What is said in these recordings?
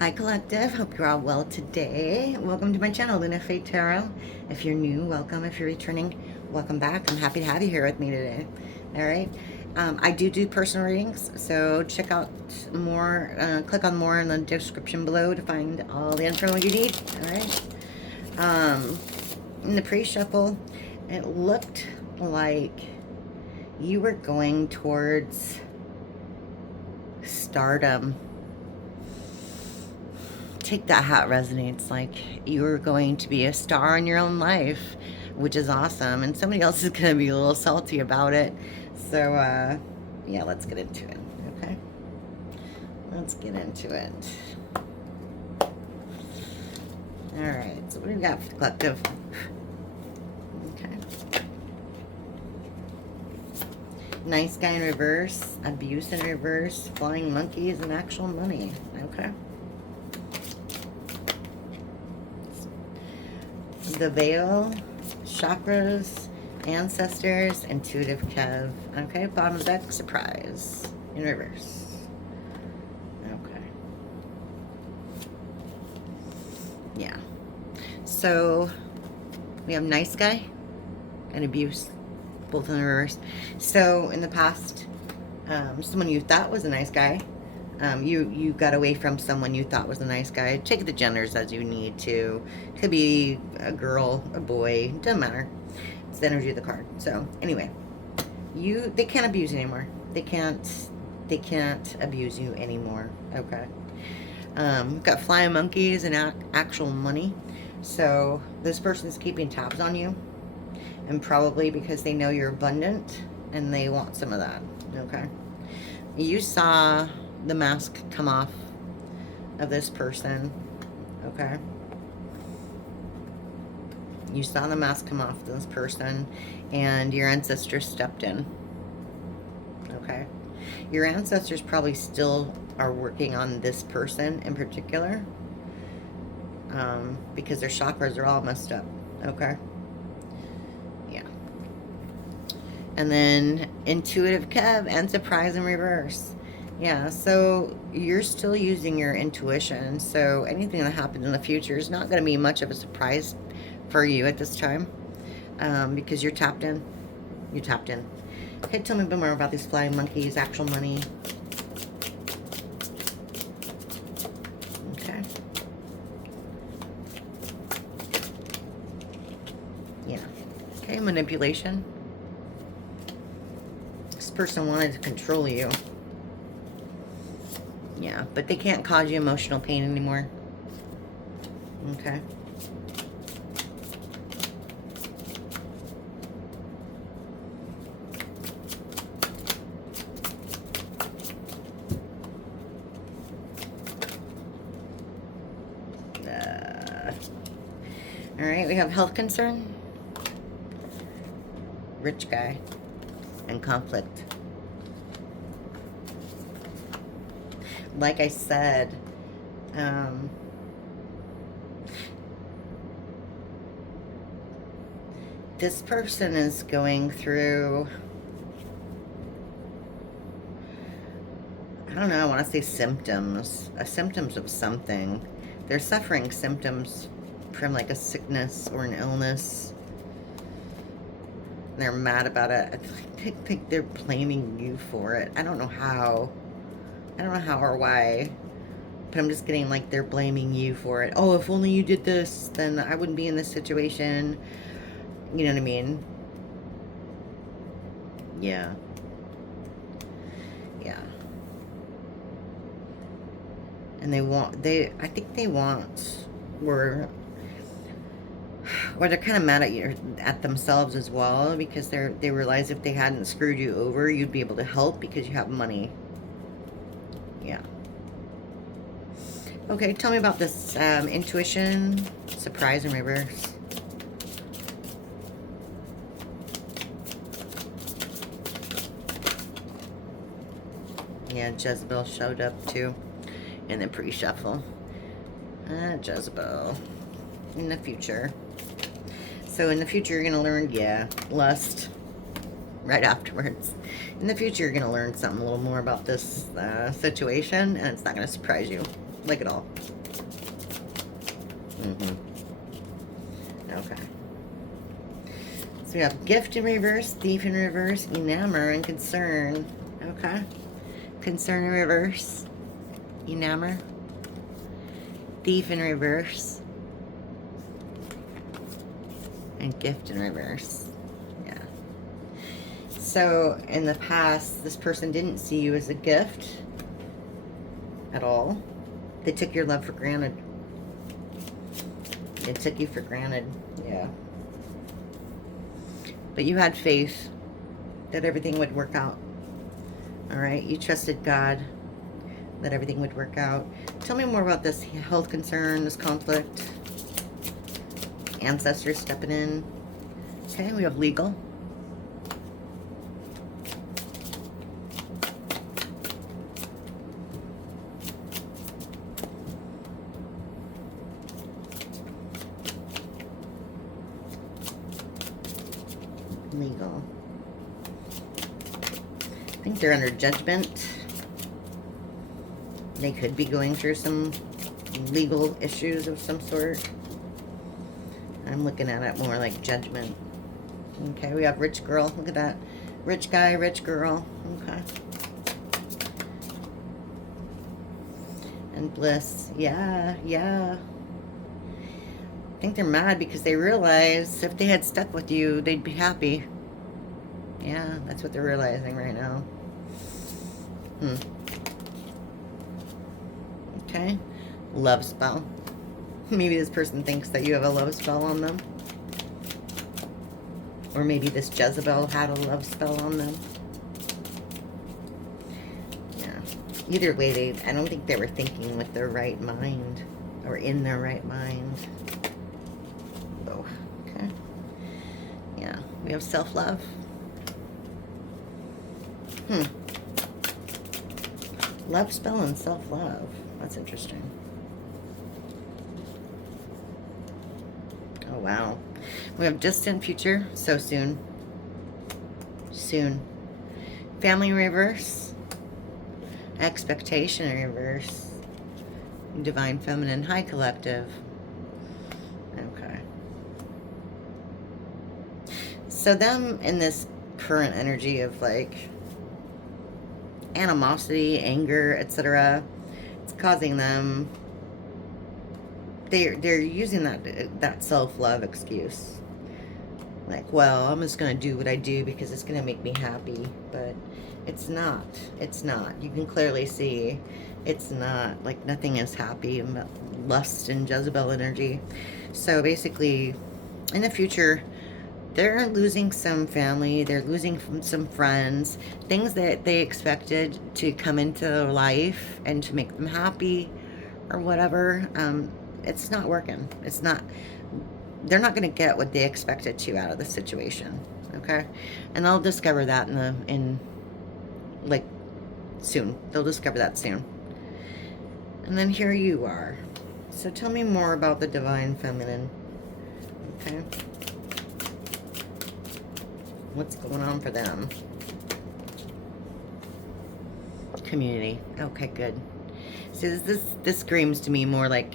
Hi Collective, hope you're all well today. Welcome to my channel, LunaFae Tarot. If you're new, welcome. If you're returning, welcome back. I'm happy to have you here with me today. All right. I do personal readings, so check out more, click on more in the description below to find all the info you need. All right. In the pre-shuffle, it looked like you were going towards stardom. Take that how it resonates. Like you're going to be a star in your own life, which is awesome, and somebody else is going to be a little salty about it. So yeah, let's get into it. Okay, let's get into it. All right, so what do we got for the collective? Okay, nice guy in reverse, abuse in reverse, flying monkeys, and actual money. Okay, the veil, chakras, ancestors, intuitive Kev. Okay, bottom of the deck, surprise in reverse. Okay. Yeah. So we have nice guy and abuse, both in the reverse. So in the past, someone you thought was a nice guy, you got away from someone you thought was a nice guy. Take the genders as you need to. Could be a girl, a boy, doesn't matter. It's the energy of the card. So anyway, they can't abuse you anymore. They can't abuse you anymore. Okay. We've got flying monkeys and actual money. So this person's keeping tabs on you, and probably because they know you're abundant and they want some of that. Okay. You saw the mask come off of this person. Okay. You saw the mask come off of this person, and your ancestors stepped in. Okay. Your ancestors probably still are working on this person in particular, because their chakras are all messed up. Okay. Yeah. And then intuitive Kev and surprise in reverse. Yeah, so you're still using your intuition. So anything that happens in the future is not going to be much of a surprise for you at this time, because you're tapped in. You tapped in. Okay, tell me a bit more about these flying monkeys, actual money. Okay. Yeah. Okay, manipulation. This person wanted to control you. Yeah, but they can't cause you emotional pain anymore. Okay. All right, we have health concern, rich guy, and conflict. Like I said, this person is going through, I don't know, I want to say symptoms of something. They're suffering symptoms from like a sickness or an illness. They're mad about it. I think they're blaming you for it. I don't know how. I don't know how or why, but I'm just getting like they're blaming you for it. Oh, if only you did this, then I wouldn't be in this situation. You know what I mean? Yeah. Yeah. And I think they want, or they're kind of mad at you, at themselves as well, because they realize if they hadn't screwed you over, you'd be able to help because you have money. Yeah. Okay, tell me about this intuition, surprise in reverse. Yeah, Jezebel showed up too in the pre-shuffle. Jezebel in the future. So in the future, you're going to learn, yeah, lust right afterwards. In the future, you're going to learn something a little more about this situation, and it's not going to surprise you. Like it all. Okay. So we have gift in reverse, thief in reverse, enamor, and concern. Okay. Concern in reverse, enamor, thief in reverse, and gift in reverse. Yeah. So in the past, this person didn't see you as a gift at all. They took your love for granted. They took you for granted. Yeah. But you had faith that everything would work out. All right. You trusted God that everything would work out. Tell me more about this health concern, this conflict. Ancestors stepping in. Okay, we have legal. Legal. I think they're under judgment. They could be going through some legal issues of some sort. I'm looking at it more like judgment. Okay, we have rich girl. Look at that. Rich guy, rich girl. Okay. And bliss. Yeah, yeah. I think they're mad because they realize if they had stuck with you, they'd be happy. Yeah, that's what they're realizing right now. Okay. Love spell. Maybe this person thinks that you have a love spell on them. Or maybe this Jezebel had a love spell on them. Yeah. Either way, I don't think they were thinking with their right mind. Or in their right mind. Oh, okay. Yeah. We have self-love. Love spell and self-love. That's interesting. Oh, wow. We have distant future. So soon. Soon. Family reverse. Expectation reverse. Divine feminine. High collective. Okay. So them in this current energy of like animosity, anger, etc. It's causing them. They're using that self-love excuse. Like, well, I'm just gonna do what I do because it's gonna make me happy. But it's not. It's not. You can clearly see it's not. Like, nothing is happy. Lust and Jezebel energy. So basically, in the future, they're losing some family, they're losing some friends, things that they expected to come into their life and to make them happy or whatever. It's not working. It's not, they're not going to get what they expected to out of the situation. Okay. And they'll discover that like soon. They'll discover that soon. And then here you are. So tell me more about the divine feminine. Okay. What's going on for them? Community. Okay, good. So this screams to me more like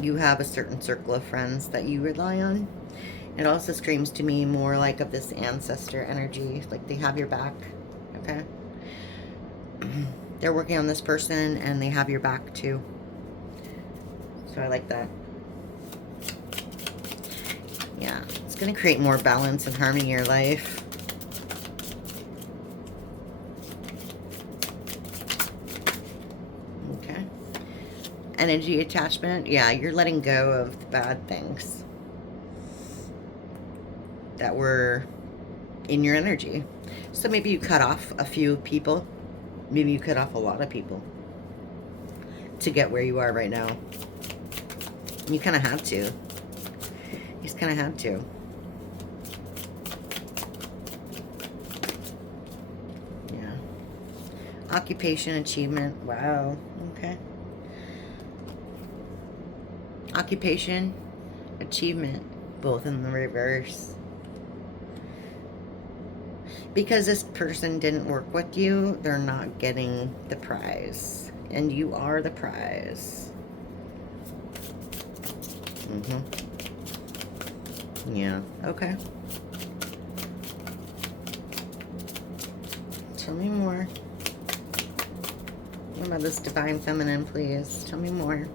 you have a certain circle of friends that you rely on. It also screams to me more like of this ancestor energy, like they have your back. Okay. They're working on this person and they have your back too. So I like that. Yeah, it's going to create more balance and harmony in your life. Okay. Energy attachment. Yeah, you're letting go of the bad things that were in your energy. So maybe you cut off a few people. Maybe you cut off a lot of people to get where you are right now. You kind of have to. You just kind of have to. Yeah. Occupation, achievement. Wow. Okay. Occupation, achievement. Both in the reverse. Because this person didn't work with you, they're not getting the prize. and you are the prize. Yeah, okay. Tell me more. What about this Divine Feminine, please? Tell me more.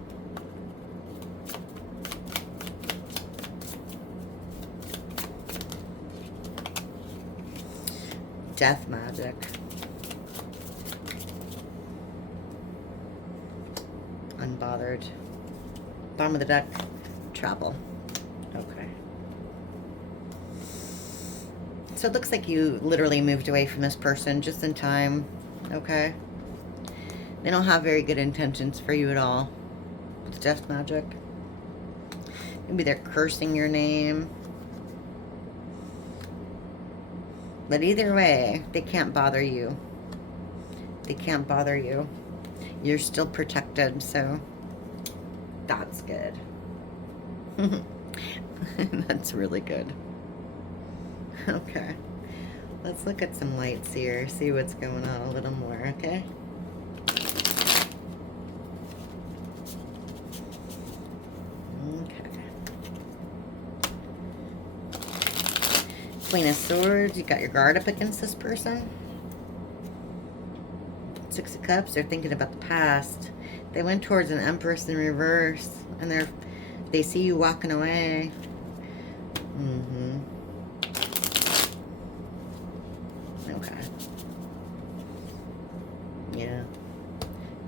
Death magic. Unbothered. Bottom of the deck. Travel. Okay. So it looks like you literally moved away from this person just in time. Okay. They don't have very good intentions for you at all. With death magic. Maybe they're cursing your name. But either way, they can't bother you. They can't bother you. You're still protected, so that's good. That's really good. Okay. Let's look at some lights here, see what's going on a little more, okay? Okay. Queen of Swords, you got your guard up against this person. Six of Cups, they're thinking about the past. They went towards an Empress in reverse, and they see you walking away. Okay. Yeah.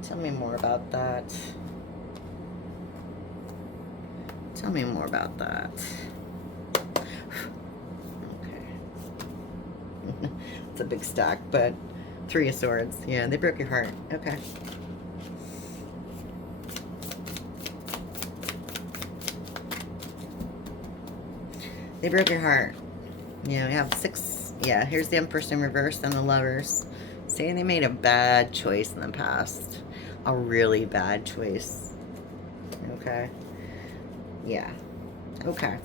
Tell me more about that. Tell me more about that. Okay. It's a big stack, but Three of Swords. Yeah, they broke your heart. Okay. They broke your heart. Yeah, we have six. Yeah, here's the Empress in reverse and the Lovers. Saying they made a bad choice in the past. A really bad choice. Okay. Yeah. Okay.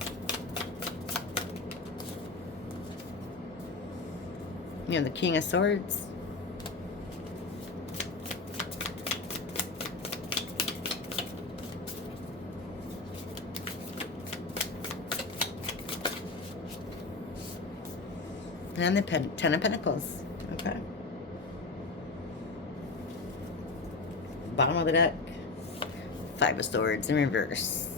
You have the King of Swords. And the Ten of Pentacles. Okay. Bottom of the deck. Five of Swords in reverse.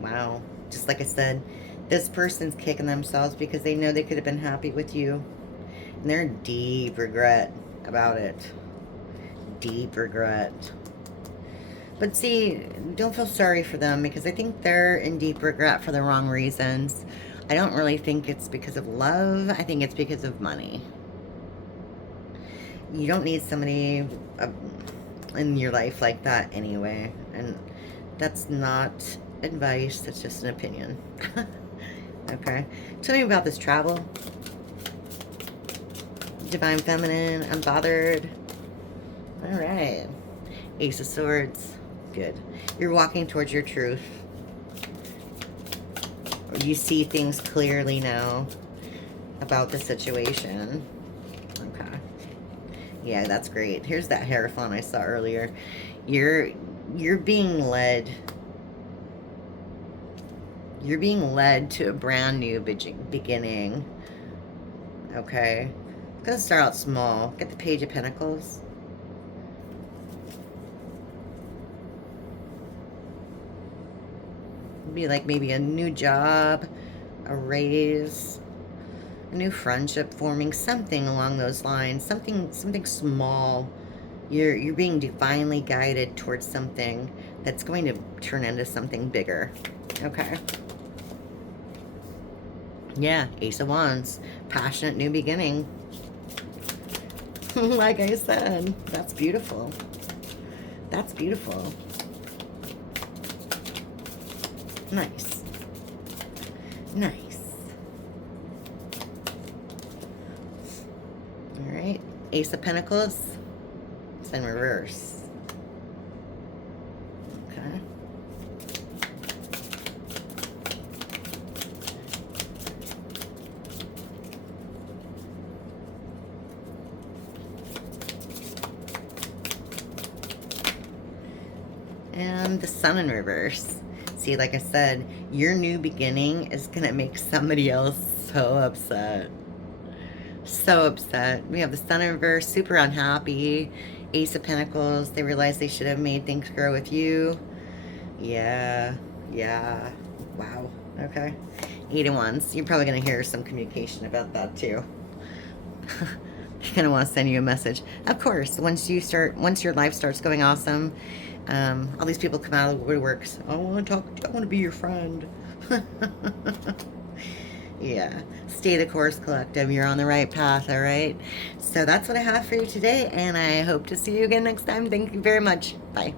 Wow. Just like I said, this person's kicking themselves because they know they could have been happy with you. And they're in deep regret about it. Deep regret. But see, don't feel sorry for them because I think they're in deep regret for the wrong reasons. I don't really think it's because of love. I think it's because of money. You don't need somebody in your life like that anyway. And that's not advice. That's just an opinion. Okay. Tell me about this travel. Divine Feminine. Unbothered. All right. Ace of Swords. Good. You're walking towards your truth. You see things clearly now about the situation. Okay. Yeah, that's great. Here's that Hierophant I saw earlier. You're being led. You're being led to a brand new beginning. Okay. It's gonna start out small. Get the Page of Pentacles. Be like maybe a new job, a raise, a new friendship forming, something along those lines, something small. You're being divinely guided towards something that's going to turn into something bigger. Okay. Yeah, Ace of Wands, passionate new beginning. Like I said, that's beautiful. That's beautiful. Nice. Nice. All right. Ace of Pentacles. It's in reverse. Okay. And the Sun in reverse. See, like I said, your new beginning is going to make somebody else so upset. So upset. We have the Sun in reverse, super unhappy. Ace of Pentacles. They realize they should have made things grow with you. Yeah. Yeah. Wow. Okay. 8 of Wands. You're probably going to hear some communication about that too. They're going to want to send you a message. Of course, once your life starts going awesome, all these people come out of the woodworks. I want to talk. I want to be your friend. Yeah. Stay the course, collective. You're on the right path, all right? So that's what I have for you today, and I hope to see you again next time. Thank you very much. Bye.